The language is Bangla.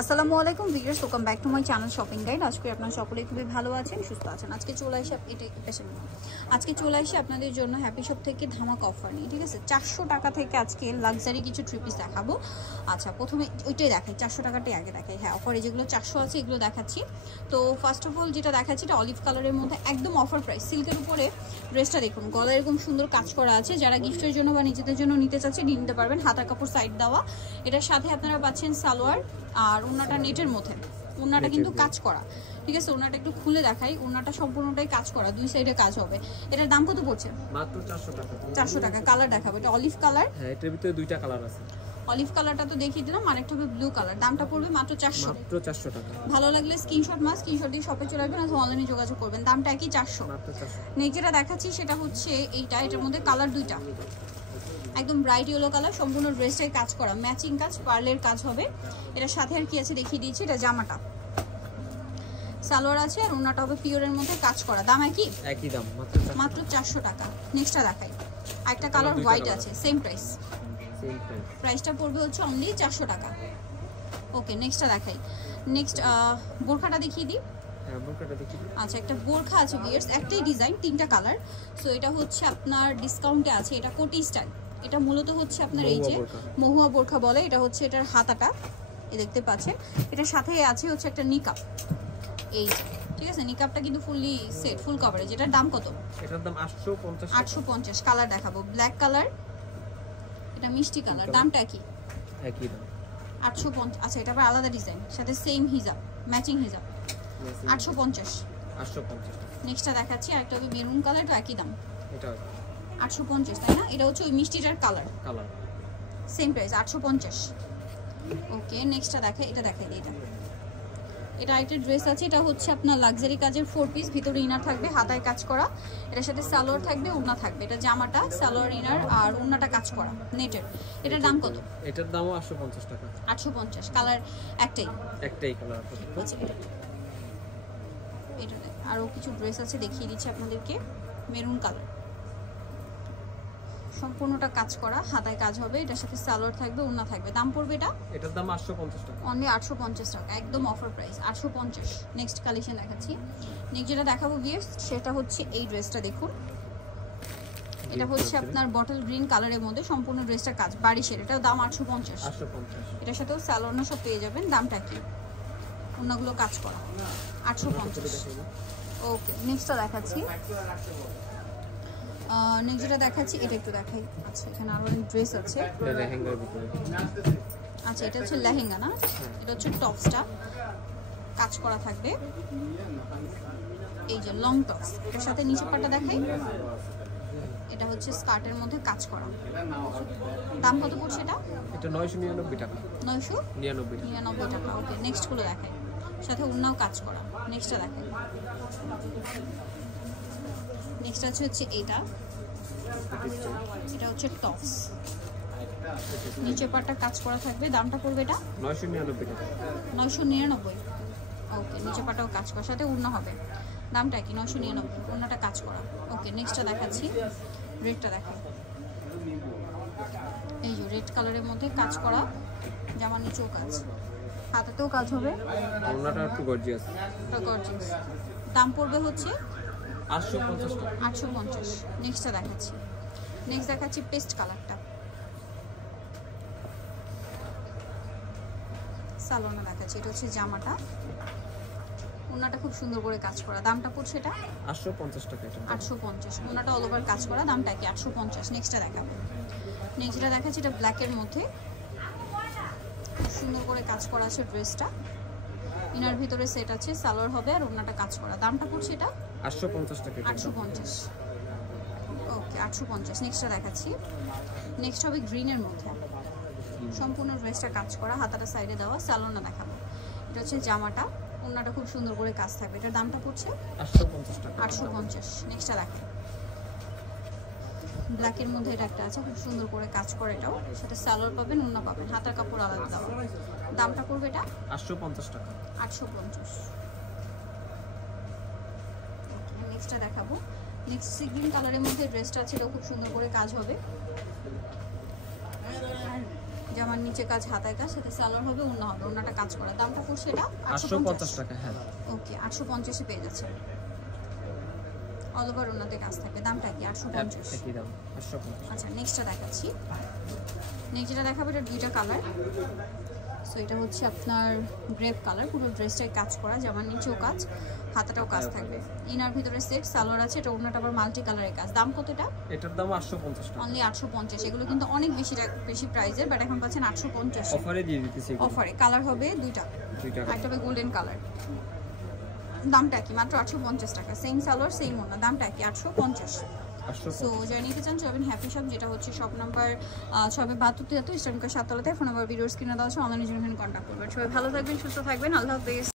আসসালামু আলাইকুম viewers, welcome back to my channel shopping guide. আজকে আপনারা সকলেই খুবই ভালো আছেন, সুস্থ আছেন। আজকে চলে আসি আপনাদের জন্য হ্যাপি শপ থেকে ধামাকা অফার নিয়ে। ঠিক আছে, 400 টাকা থেকে আজকে লাক্সারি কিছু থ্রি পিস দেখাবো। আচ্ছা, প্রথমে ওইটাই দেখাই, 400 টাকাটাই আগে দেখাই। হ্যাঁ, অফারে যেগুলো 400 আছে এগুলো দেখাচ্ছি। তো ফার্স্ট অফ অল যেটা দেখাচ্ছি এটা অলিভ কালারের মধ্যে একদম অফার প্রাইস। সিল্কের উপরে ড্রেসটা দেখুন, গলায় এরকম সুন্দর কাজ করা আছে। যারা গিফটের জন্য বা নিজেদের জন্য নিতে চাচ্ছে নিতে পারবেন। হাতার কাপড় সাইড দেওয়া, এটার সাথে আপনারা পাচ্ছেন সালোয়ার আর ওড়নাটা নেটের মধ্যে। ওড়নাটা কিন্তু কাজ করা, ঠিক আছে। ওড়নাটা একটু খুলে দেখাই, ওড়নাটা সম্পূর্ণটাই কাজ করা, দুই সাইডে কাজ হবে। এটার দাম কত পড়ছে? মাত্র 400 টাকা। 400 টাকা। কালার দেখাবো, এটা অলিভ কালার। হ্যাঁ, এটার ভিতরে দুইটা কালার আছে। অলিভ কালারটা তো দেখিয়ে দিলাম, আরেকটা হবে ব্লু কালার। দামটা পড়বে মাত্র 400। মাত্র 400 টাকা। ভালো লাগলে স্ক্রিনশট দিয়ে শপে চলে আসবেন অথবা অনলাইনে যোগাযোগ করবেন। দামটা একই 400। মাত্র 400। নেক্সট যেটা দেখাচ্ছি সেটা হচ্ছে এইটা। এটার মধ্যে কালার দুইটা, একদম ব্রাইট ইয়েলো কালার। সম্পূর্ণ ড্রেসটাই কাজ করা, ম্যাচিং কাজ, পার্লের কাজ হবে। এটার সাথে আর কি আছে দেখিয়ে দিয়েছি। এটা জামাটা, সালোয়ার আছে আর ওড়নাটা হবে পিওরের মধ্যে কাজ করা। দাম একই দাম, মাত্র 400 টাকা। নেক্সটটা দেখাই, একটা কালার হোয়াইট আছে, সেম প্রাইস। প্রাইসটা পড়বে হচ্ছে অনলি 400 টাকা। ওকে, নেক্সটটা দেখাই। নেক্সট বোরখাটা দেখিয়ে দিই। আচ্ছা, একটা বোরখা আছে ভিউয়ার্স, একটাই ডিজাইন, তিনটা কালার। সো এটা হচ্ছে আপনার ডিসকাউন্টে আছে। এটা কোটি স্টাইল। এটা মূলত হচ্ছে আপনার এই যে মহুয়া বোরখা বলে। এটা হচ্ছে এটার হাতাটা, এই দেখতে পাচ্ছেন। এটার সাথে আছে হচ্ছে একটা নিকাব, এই যে, ঠিক আছে। নিকাবটা কিন্তু ফুললি সেট, ফুল কভারেজ। এটার দাম কত? এটার দাম 850। 850। কালার দেখাবো, ব্ল্যাক কালার, এটা মিষ্টি কালার। দামটা একই দাম, 850। আচ্ছা, এটা আবার আলাদা ডিজাইন, সাথে সেম হিজাব, ম্যাচিং হিজাব, 850। নেক্সটটা দেখাচ্ছি, আরেকটা হবে মেরুন কালার, এটা একই দাম, এটা 850, তাই না? এটা হচ্ছে ওই মিষ্টিটার কালার, সেম প্রাইস 850। ওকে, নেক্সটটা দেখাই, এটা দেখাই দিই। এটা আরেকটা ড্রেস আছে। এটা হচ্ছে আপনার লাক্সারি কাজের 4 পিস, ভিতরে ইনার থাকবে, হাতায় কাজ করা। এটার সাথে সালোয়ার থাকবে, ওড়না থাকবে। এটা জামাটা, সালোয়ার, ইনার আর ওড়নাটা কাজ করা নেটের। এটার দাম কত? এটার দামও 850 টাকা। 850। কালার একটাই কালার। আচ্ছা, এটা আরো কিছু ড্রেস আছে, দেখিয়ে দিচ্ছি আপনাদেরকে। মেরুন কালার, সম্পূর্ণটা কাজ করা, হাতায় কাজ হবে। এটার সাথে সালোয়ার থাকবে, ওড়না থাকবে। দাম পড়বে এটার দাম 850 টাকা। অনলি 850 টাকা, একদম অফার প্রাইস 850। নেক্সট কালেকশন দেখাচ্ছি। নেক্সট যেটা দেখাবো ভিউয়ার্স সেটা হচ্ছে এই ড্রেসটা দেখুন। এটা হচ্ছে আপনার বটল গ্রিন কালারের মধ্যে, সম্পূর্ণ ড্রেসটা কাজ, বারিশের। এটাও দাম 850। এটার সাথেও সালোয়ার সব পেয়ে যাবেন। দামটা কি? ওড়নাগুলো কাজ করা, 850। ওকে, নেক্সটটা দেখাচ্ছি। নেক্সট যেটা দেখাচ্ছি এটা একটু দেখাই। আচ্ছা, এখানে আরো অনেক ড্রেস আছে। আচ্ছা, এটা হচ্ছে লেহেঙ্গা না? এটা হচ্ছে টপসটা কাজ করা থাকবে, এই যে লং টপস। এটার সাথে নিচের পাটটা দেখাই, এটা হচ্ছে স্কার্টের মধ্যে কাজ করা। দাম কত পড়ছে এটা? এটা 999 টাকা। 999 টাকা। ওকে, নেক্সট গুলো দেখাই, সাথে ওড়নাও কাজ করা। নেক্সটটা দেখাই। নেক্সট আছে হচ্ছে এটা হচ্ছে টপস, নিচের পাটটা কাজ করা থাকবে। দামটা পড়বে এটা 999 টাকা। 999। ওকে, নিচের পাটাও কাজ করা, সাথে ওড়না হবে। দামটা কি? 999, ওড়নাটা কাজ করা। ওকে, নেক্সটটা দেখাচ্ছি। রেডটা দেখাই, এই যে রেড কালারের মধ্যে কাজ করা, জামার নিচেও কাজ, হাতাতেও কাজ হবে। ওড়নাটা একটু গর্জিয়াস। দাম পড়বে হচ্ছে 850 টাকা। 850। নেক্সটটা দেখাচ্ছি পেস্ট কালারটা। সালোয়ারটা দেখাচ্ছি, এটা হচ্ছে জামাটা, ওড়নাটা খুব সুন্দর করে কাজ করা। দামটা পড়ছে এটা 850 টাকা। এটা 850। ওড়নাটা অল ওভার কাজ করা, দামটা কি? 850। নেক্সটটা দেখাবো। নেক্সটটা দেখাচ্ছি, এটা ব্ল্যাকের মধ্যে খুব সুন্দর করে কাজ করা আছে ড্রেসটা। ইনার ভিতরে সেট আছে, সালোয়ার হবে আর ওড়নাটা কাজ করা। দামটা পড়ছে এটা 850 টাকা। 850। ওকে, 850। নেক্সটটা দেখাচ্ছি। নেক্সট হবে গ্রিনের মধ্যে, সম্পূর্ণ ড্রেসটা কাজ করা, হাতাটা সাইডে দেওয়া, সালোয়ারটা দেখাবো। এটা হচ্ছে জামাটা, ওড়নাটা খুব সুন্দর করে কাজ থাকবে। এটার দামটা পড়ছে 850 টাকা। 850। নেক্সটটা দেখাই, ব্ল্যাকের মধ্যে এটা একটা আছে, খুব সুন্দর করে কাজ করে। এটাও সাথে সালোয়ার পাবেন, ওড়না পাবেন, হাতার কাপড় আলাদা দেওয়া। দামটা পড়বে এটা 850 টাকা। 850। নেক্সটটা দেখাবো। নেক্সট সি গ্রিন কালারের মধ্যে ড্রেসটা আছে, এটাও খুব সুন্দর করে কাজ হবে। জামার নিচে কাজ, হাতায় কাজ, সাথে সালোয়ার হবে, ওড়না হবে, ওড়নাটা কাজ করা। দামটা পড়ছে এটা 850 টাকা। হ্যাঁ ওকে 850 এ পেয়ে যাচ্ছে। অল ওভার ওড়নাতে কাজ থাকবে। দামটা কি? 850। একই দাম 850। আচ্ছা নেক্সটটা দেখাচ্ছি। নেক্সট যেটা দেখাবো এটা দুইটা কালার। সো এটা হচ্ছে আপনার গ্রেপ কালার, পুরো ড্রেসটাই কাজ করা, জামার নিচেও কাজ, হাতাটাও কাজ থাকবে। ইনার ভিতরে সেট, সালোয়ার আছে, এটা ওড়নাটা আবার মাল্টি কালারের কাজ। দাম কত এটা? এটার দাম 850 টাকা। অনলি 850। এগুলো কিন্তু অনেক বেশি প্রাইসের, বাট এখন পাচ্ছেন 850 অফারে দিয়ে দিতেছি। অফারে। কালার হবে দুইটা, একটা হবে গোল্ডেন কালার। দামটা কি? মাত্র 850 টাকা। সেম সালোয়ার সেম ওড়না, দামটা কি? 850। সো যারা নিতে চান যাবেন হ্যাপি শপ, যেটা হচ্ছে শপ নাম্বার 672 ইস্টার্ন 7 তলাতে। ফোন নাম্বার ভিডিওর স্ক্রিনে দেওয়া আছে, অনলাইনে জন্য কন্ট্যাক্ট করবেন। সবাই ভালো থাকবেন, সুস্থ থাকবেন, আল্লাহ হাফেজ।